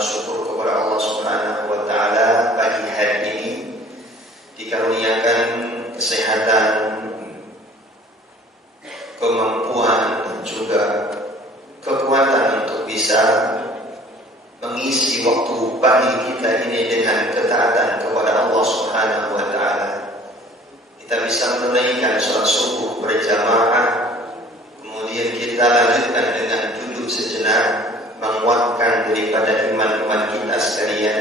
syukur kepada Allah Subhanahu wa taala pagi hari ini dikaruniakan kesehatan, kemampuan dan juga kekuatan untuk bisa mengisi waktu pagi kita ini dengan ketaatan kepada Allah Subhanahu wa taala. Kita bisa menunaikan sholat subuh berjamaah, kemudian kita lanjutkan dengan duduk sejenak, menguatkan daripada iman-iman kita sekalian.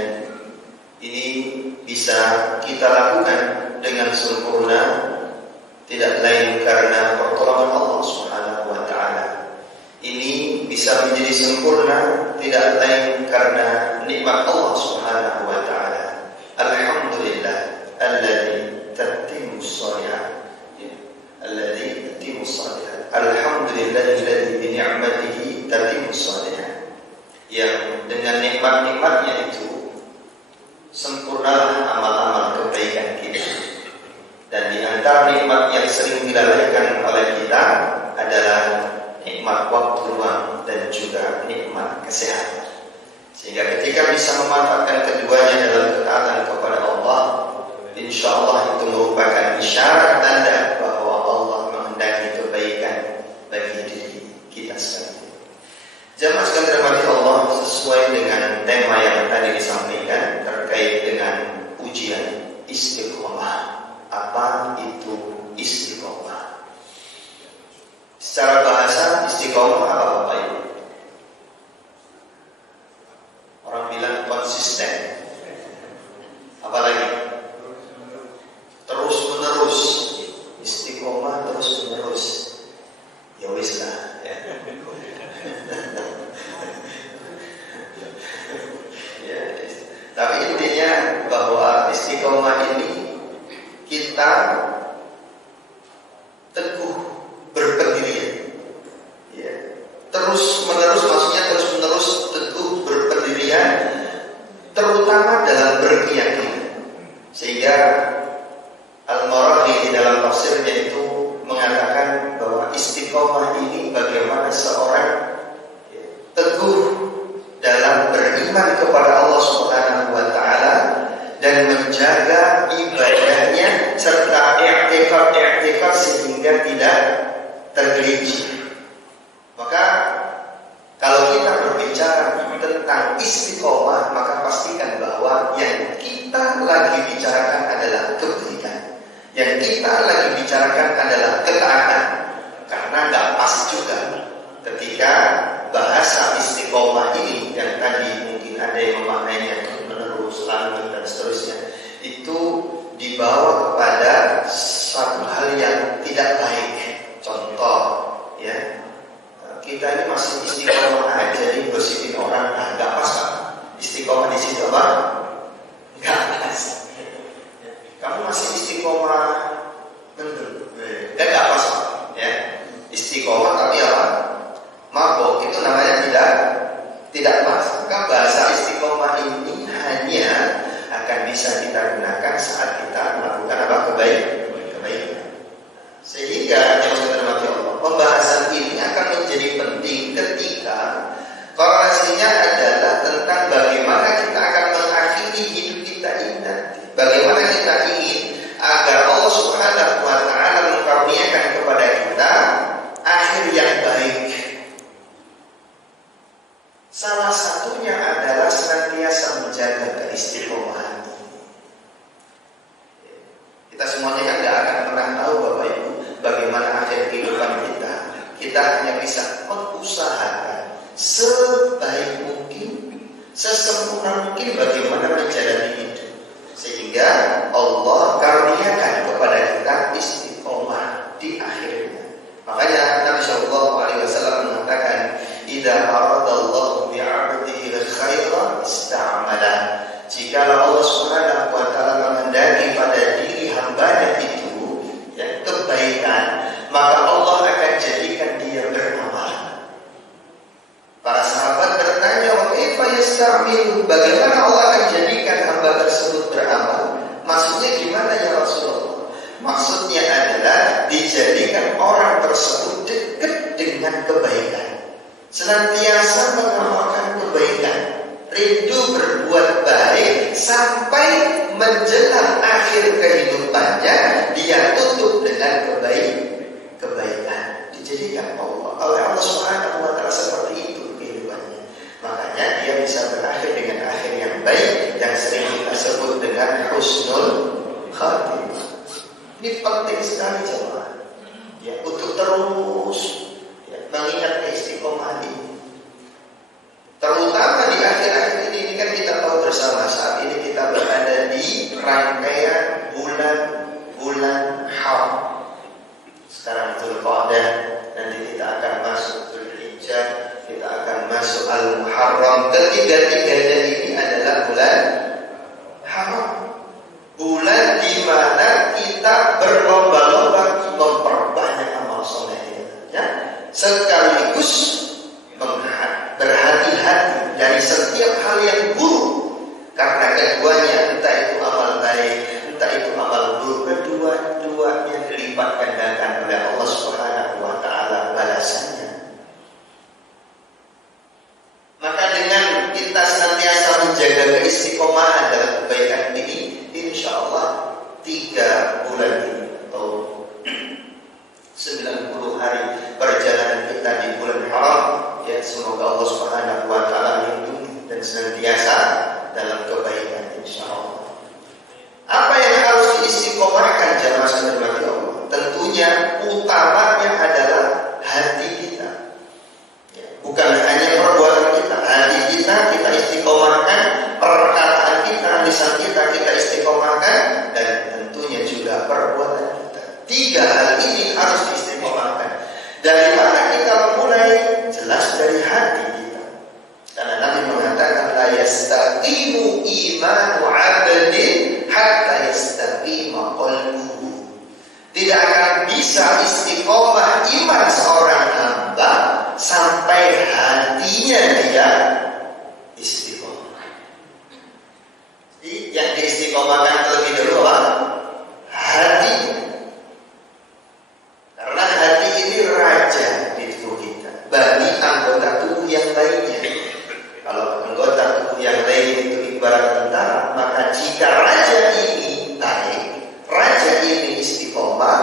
Ini bisa kita lakukan dengan sempurna, tidak lain karena pertolongan Allah Subhanahu wa taala. Ini bisa menjadi sempurna tidak lain karena nikmat Allah Subhanahu wa taala. Alhamdulillah alladzi tatimmu shalihat. Alladzi tatimmu shalihat. Alhamdulillahilladzi bi ni'matihi tatimmu shalihat. Yang dengan nikmat-nikmatnya itu sempurnalah amal-amal kebaikan kita. Dan di antara nikmat yang sering dilalaikan oleh kita adalah nikmat waktu luang dan juga nikmat kesehatan. Sehingga ketika bisa memanfaatkan keduanya dalam ketaatan kepada Allah, insya Allah itu merupakan isyarat tanda bahwa Allah menghendaki kebaikan bagi diri kita sekalian. Jamaah sekalian dirahmati Allah, sesuai dengan tema yang tadi disampaikan terkait dengan ujian istiqomah. Apa itu istiqomah? Secara bahasa istiqomah apa Bapak Ibu? Orang bilang konsisten. Apalagi? Terus menerus. Istiqomah terus menerus. Ya wis lah ya. Ya, tapi intinya bahwa istiqomah ini kita teguh berpendirian, ya. Terus menerus, maksudnya terus menerus teguh berpendirian, terutama dalam berkeyakinan. Sehingga Al-Maraghi di dalam tafsirnya itu mengatakan bahwa istiqomah ini bagaimana seorang teguh dalam beriman kepada Allah Subhanahu wa taala dan menjaga ibadahnya serta i'tikad sehingga tidak tergelincir. Maka kalau kita berbicara tentang istiqomah, maka pastikan bahwa yang kita lagi bicarakan adalah kebaikan. Yang kita lagi bicarakan adalah ketaatan. Karena nggak pas juga ketika bahasa istiqomah ini yang tadi mungkin ada yang memaknainya menerus, lanjut dan seterusnya, itu dibawa kepada satu hal yang tidak baik. Contoh, ya, kita ini masih istiqomah aja nih gosipin orang, nggak pas kan? Istiqomah di situ apa? Nggak pas. Kamu masih istiqomah bener, nggak pas kan? Ya, istiqomah tapi apa? Mabok, itu namanya tidak pas. Maka bahasa istiqomah ini hanya akan bisa kita gunakan saat kita melakukan apa? Kebaikan. Sehingga yang dirahmati Allah, pembahasan ini akan menjadi penting ketika korelasinya adalah tentang bagaimana kita akan mengakhiri hidup kita ini nanti. Bagaimana kita ingin agar Allah Subhanahu wa taala mengkaruniakan kepada kita akhir yang baik. Salah satunya adalah senantiasa menjaga keistiqomahan. Kita semuanya kan tidak akan pernah tahu Bapak Ibu bagaimana akhir kehidupan kita. Kita hanya bisa mengusahakan sebaik mungkin, sesempurna mungkin bagaimana menjalani hidup, sehingga Allah karuniakan kepada kita istiqomah di akhirnya. Makanya Nabi Shallallahu Alaihi Wasallam mengatakan, "Idza aradallahu bi'abdihi khairan ista'mala." Jikalau Allah Subhanahu wa taala menghendaki pada diri hamba-Nya itu ya, kebaikan, maka Allah akan jadikan dia beramal. Para sahabat bertanya, "Wa kaifa yasta'milu?" Bagaimana Allah akan jadikan hamba tersebut beramal? Maksudnya gimana ya Rasulullah? Maksudnya adalah dijadikan orang tersebut dekat dengan kebaikan, senantiasa mengamalkan kebaikan, rindu berbuat baik sampai menjelang akhir kehidupannya dia tutup dengan kebaikan. Dijadikan oleh Allah Subhanahu wa taala seperti itu kehidupannya. Makanya dia bisa berakhir dengan akhir yang baik yang sering kita sebut dengan husnul khatimah. Ini penting sekali jemaah. Ya, untuk terus mengingat keistiqomahan ini. Terutama di akhir-akhir ini kan kita tahu bersama saat ini kita berada di rangkaian bulan Haram. Sekarang Dzulqa'dah, nanti kita akan masuk Dzulhijjah, kita akan masuk Al-Muharram. Ketiga-tiganya ini adalah bulan Haram. Bulan di mana kita berlomba-lomba memperbanyak amal soleh, ya, sekaligus berhati-hati dari setiap hal yang buruk, karena keduanya entah itu amal baik, entah itu amal buruk, kedua-duanya dilipat gandakan oleh Allah Subhanahu wa taala balasannya. Maka dengan kita senantiasa menjaga keistiqomahan dalam kebaikan ini, insya Allah 3 bulan ini atau 90 hari perjalanan kita di bulan Haram, ya, semoga Allah Subhanahu wa taala melindungi dan senantiasa dalam kebaikan insyaallah. Apa yang harus diistiqomahkan jamaah sekalian Allah? Tentunya utamanya adalah hati kita. Ya, bukan hanya perbuatan kita, hati kita istiqomahkan, perkataan kita, lisan kita istiqomahkan, dan tentunya juga perbuatan kita. 3 hal ini harus diistiqomahkan. Dari mana kita memulai? Jelas dari hati kita. Karena Nabi mengatakan la yastaqimu imanu 'abdin hatta yastaqima qalbuhu. Tidak akan bisa istiqomah iman seorang hamba sampai hatinya dia istiqomah. Jadi yang diistiqomahkan terlebih dahulu apa? Hati. Karena hati ini raja di tubuh kita, bagi anggota tubuh yang lainnya. Kalau anggota tubuh yang lain itu ibarat tentara, maka jika raja ini naik, raja ini istiqomah,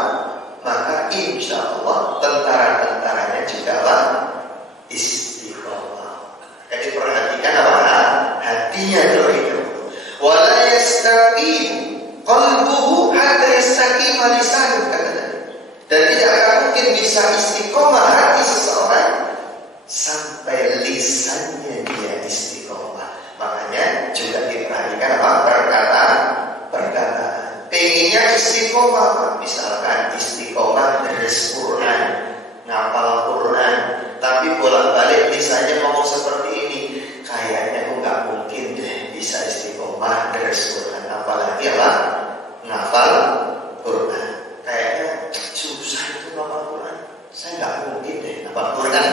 maka insya Allah tentara-tentaranya juga istiqomah. Jadi perhatikan apa? Hatinya terlebih dahulu. Wala yastaqim qalbuhu hatta yastaqim lisanuhu, dan tidak akan mungkin bisa istiqomah hati seseorang sampai lisannya dia istiqomah. Makanya juga diperhatikan apa? Perkataan. Pengennya istiqomah, misalkan istiqomah dari Quran, ngapal Quran, tapi bolak-balik lisannya ngomong seperti ini, kayaknya aku nggak mungkin deh bisa istiqomah dari Quran, apalagi apa? Ngapal Quran. Kayaknya susah itu ngapal Quran, saya nggak mungkin deh ngapal Quran.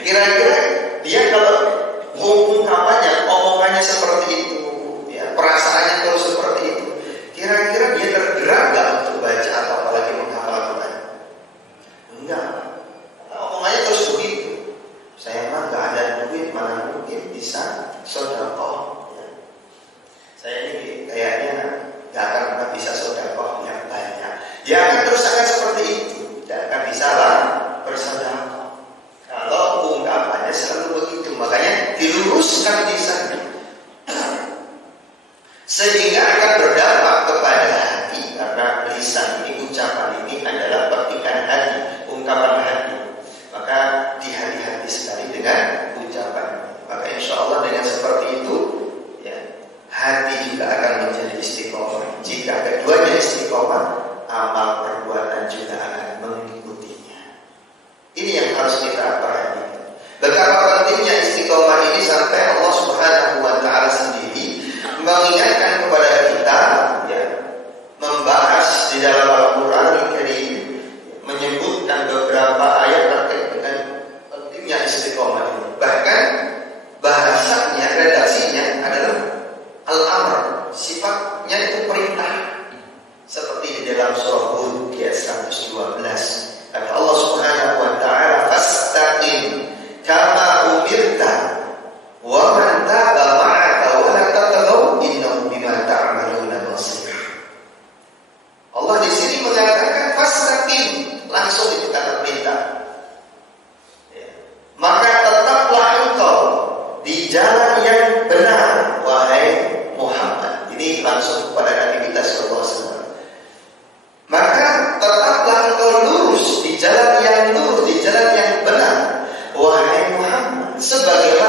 Kira-kira dia kalau ungkapannya, omongannya seperti itu, ya, perasaannya terus seperti itu, kira-kira dia tergerak nggak untuk baca atau apalagi menghafal Quran? Enggak. Omongannya terus begitu. Saya mah nggak ada duit, mana mungkin bisa sedekah. Ya. Saya ini kayaknya nggak akan pernah bisa sedekah yang banyak. Dia akan terus seperti itu, tidak akan bisa bersedekah. Kalau ungkapannya selalu begitu, makanya diluruskan di sana, sehingga akan berdampak kepada hati, karena lisan ini, ucapan ini adalah petikan hati, ungkapan hati. Maka dihati-hati sekali dengan ucapan. Maka insya Allah dengan seperti itu, ya, hati juga akan menjadi istiqomah. Jika keduanya istiqomah, amal perbuatan juga akan mengikutinya. Ini yang harus kita perhatikan. Betapa pentingnya istiqomah ini sampai Allah Subhanahu wa taala sendiri mengingatkan kepada kita, ya, membahas di dalam Al-Qur'an benar, wahai Muhammad. Ini langsung kepada Nabi kita sallallahu alaihi wasallam. Maka tetaplah engkau lurus di jalan yang lurus, di jalan yang benar, wahai Muhammad, sebagaimana